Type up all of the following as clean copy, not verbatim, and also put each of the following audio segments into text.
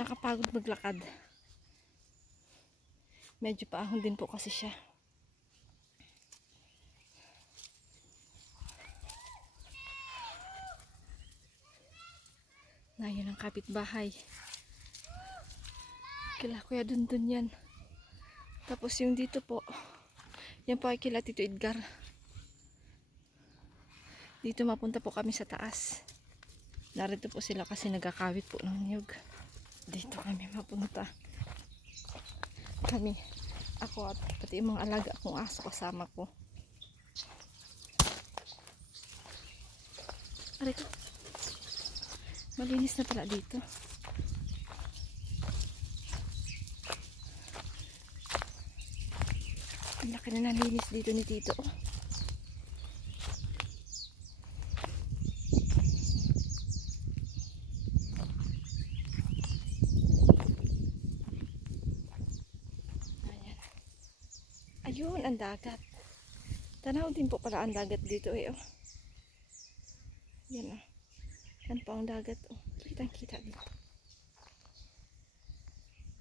Nakapagod maglakad. Medyo paahon din po kasi siya. Na yun ang kapitbahay. Kila Kuya Dundun yan. Tapos yung dito po, yan po ay kila Tito Edgar. Dito mapunta po kami sa taas. Narito po sila kasi nagkakawit po ng niyog. Dito kami mapunta. Kami, ako at pati yung mga alaga akong aso kasama ko. Aray ko. Malinis na pala dito. Ang laki na nalinis dito ni Tito. Ayan. Ayun, ang dagat. Tanaw din po pala ang dagat dito eh. Oh. Yan oh. Yan po ang dagat. Oh. Kitang-kita dito.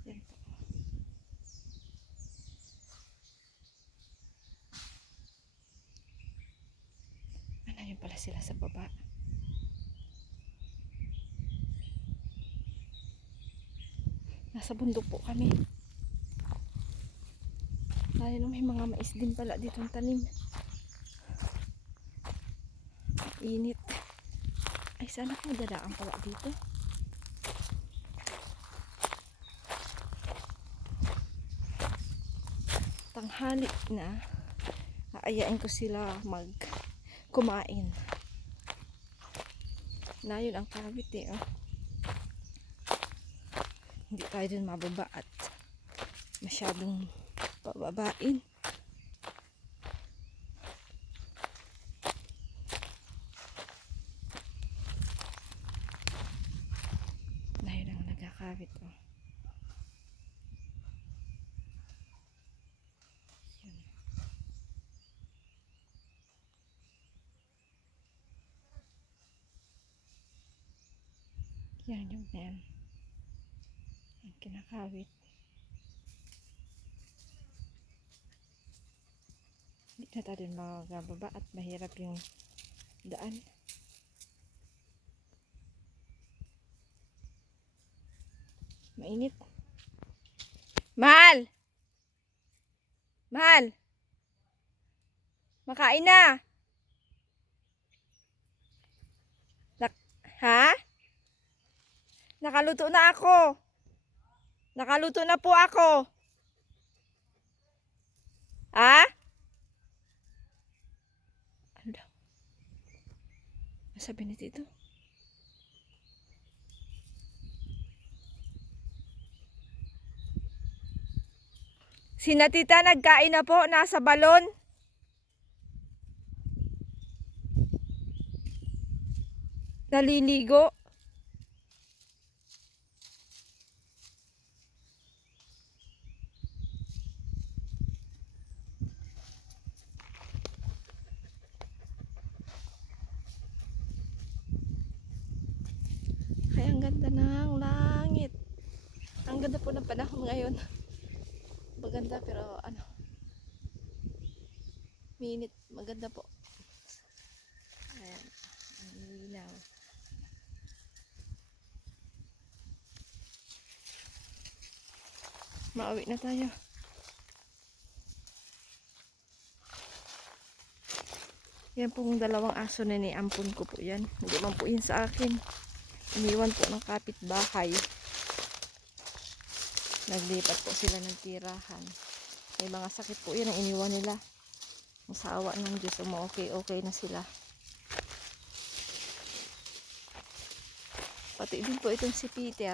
Yan po. Ano yun pala sila sa baba. Nasa bundok po kami. Dahil may mga mais din pala dito ang tanim. Init. Ay, sana ko dadaan pala dito. Tanghali na. Aayain ko sila kumain. Na yun ang kawit eh. Oh. Hindi tayo dun mababa at masyadong pababain. Na yun ang nagkakawit oh. Yan yung yan. Ang kinakawit. Hindi na tayo magababa at mahirap yung daan. Mainit. Mahal! Mahal! Makain na! Ha? Nakaluto na ako. Nakaluto na po ako. Ha? Ano daw? Sabi ni Tito. Sina Tita nagkain na po. Nasa balon. Naliligo. Ay, ang ganda ng langit. Ang ganda po ng panahon ngayon. Maganda pero ano. Minit. Maganda po. Ayan. Ang linaw. Mauwi na tayo. Yan pong dalawang aso na niampun ko po yan. Hindi man po yun sa akin. Iniwan po ng kapitbahay. Naglipat po sila ng tirahan. May mga sakit po yan ang iniwan nila. Ang sawa ng Diyos. Okay na sila. Pati din po itong si Peter.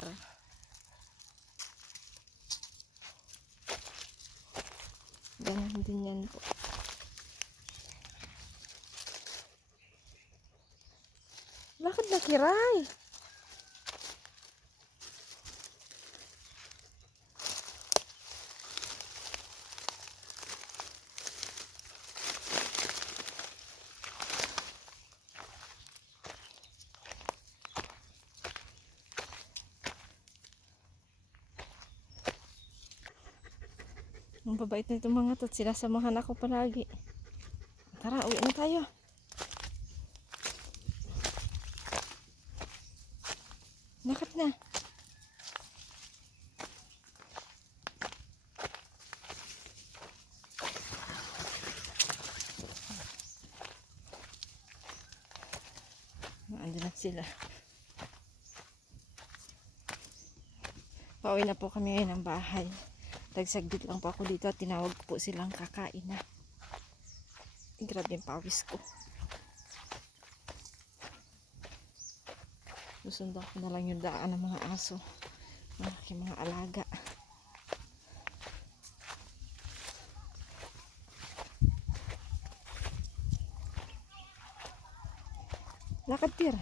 Ganun din yan po. Bakit nakiray? Ang babait na itong mga to. Sinasamahan ako palagi. Tara, uwi na tayo. Lakad na. Ando na sila. Pauwi na po kami ngayon ng bahay. Tagsaglit lang po ako dito at tinawag ko po silang kakain na. Grabe yung pawis ko. Susundan ko na lang yung daan ng mga aso. Ng aking mga alaga. Lakad, Tir.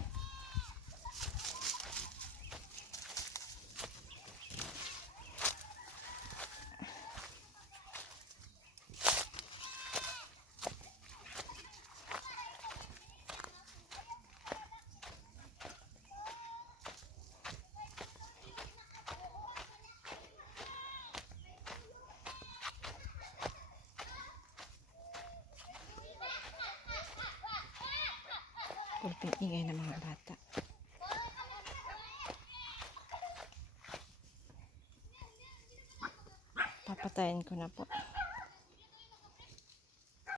Kunting ingay ng mga bata. Papatayin ko na po.